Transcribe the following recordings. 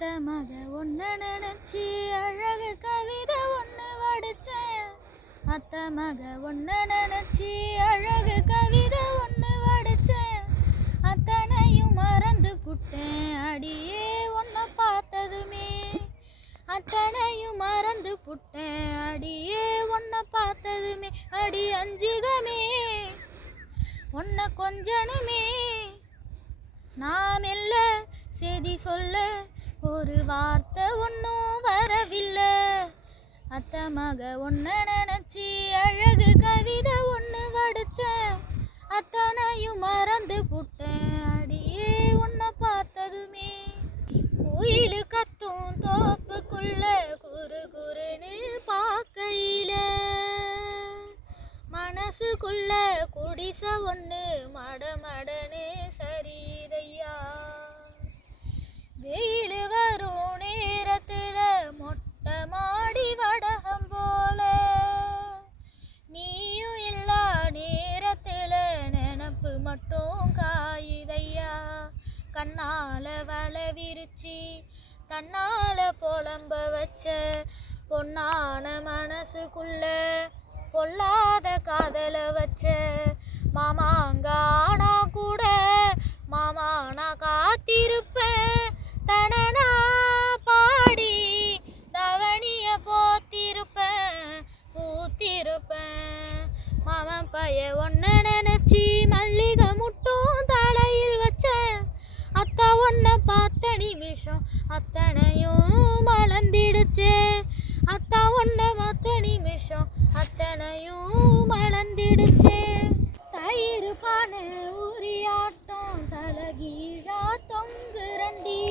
அத்த மக ஒன்று நினச்சி அழகு கவிதை ஒன்று வடிச்சேன். அத்த மக ஒன்று நினச்சி அழகு கவிதை ஒன்று வடிச்சேன். அத்தனையும் மறந்து புட்டேன் அடியே உன்னை பார்த்ததுமே. அத்தனையும் மறந்து புட்டேன் அடியே உன்னை பார்த்ததுமே. அடி அஞ்சுகமே உன்னை கொஞ்சனுமே. நாம் இல்ல செய்தி சொல்ல ஒரு வார்த்தை ஒன்றும் வரவில்லை. அத்த மக ஒன்று நினச்சி அழகு கவிதை ஒன்று வடிச்சேன். அத்தனையும் மறந்து புட்டேன் அடியே உன்னை பார்த்ததுமே. குயிலு கத்தும் தோப்புக்குள்ள குறு குறுன்னு பார்க்கையில மனசுக்குள்ள குடிச ஒன்று மடமடனு சரிதையா. வெயில் வரும் நேரத்தில் மொட்டை மாடி வடகம் போல நீயும் எல்லா நேரத்தில் நினப்பு மட்டும் காயுதையா. கண்ணால வலை விரிச்சி தன்னால புலம்ப வச்ச பொன்னான மனசுக்குள்ள பொல்லாத காதல வச்ச மாமாங்கானா கூட மாமா நான் காத்திருப்பேன். தனனா பாடி தவணிய போத்திருப்பேன் பூத்திருப்பேன். மாமன் பைய ஒன்று நினச்சி மல்லிகை முட்டும் தலையில் வச்சேன். அத்தா ஒன்றை பார்த்த நிமிஷம் அத்தனையும் மலர்ந்திடுச்சு. அத்தா ஒன்றை பார்த்த நிமிஷம் அத்தனையும் மலர்ந்திடுச்சு. தயிர் பானை உரியாட்டம் தலகீழா தொங்குரண்டி.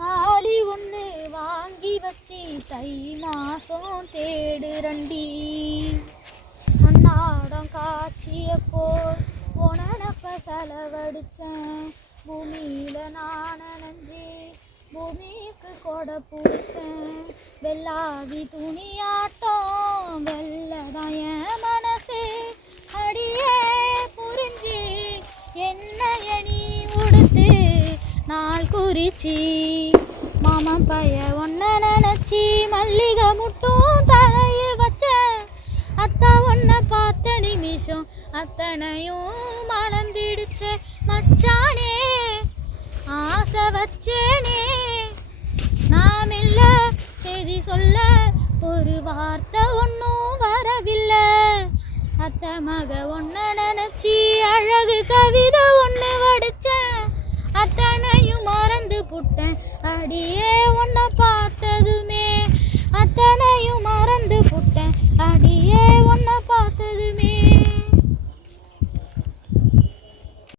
தாலி ஒன்று வாங்கி வச்சு தை மாசம் தேடுரண்டி. அன்னாடம் காட்சியப்போ உனப்ப செலவடிச்சேன். பூமியில் நான் நன்றி பூமிக்கு கொடை பிடிச்சேன். வெள்ளாவி துணியாட்டம் வெள்ளதான் என் மனசு அடியே புரிஞ்சு என்னைய நீ உடுத்து நாள் குறிச்சி. மாமன் பைய ஒன்றை நினச்சி மல்லிகை முட்டும் தலையில் வச்சேன். அத்தா ஒன்றை பார்த்த நிமிஷம் அத்தனையும் மலர்ந்திடுச்சே. மச்சானே ஆசை வச்சேனே நாம் இல்ல செய்தி சொல்ல ஒரு வார்த்தை ஒன்றும் வரவில்லை. அத்த மக ஒன்று நினச்சி அழகு கவிதை ஒன்று வடிச்சேன். அத்தனையும் மறந்து புட்டேன் அடியே உன்னை பார்த்ததுமே. அத்தனையும்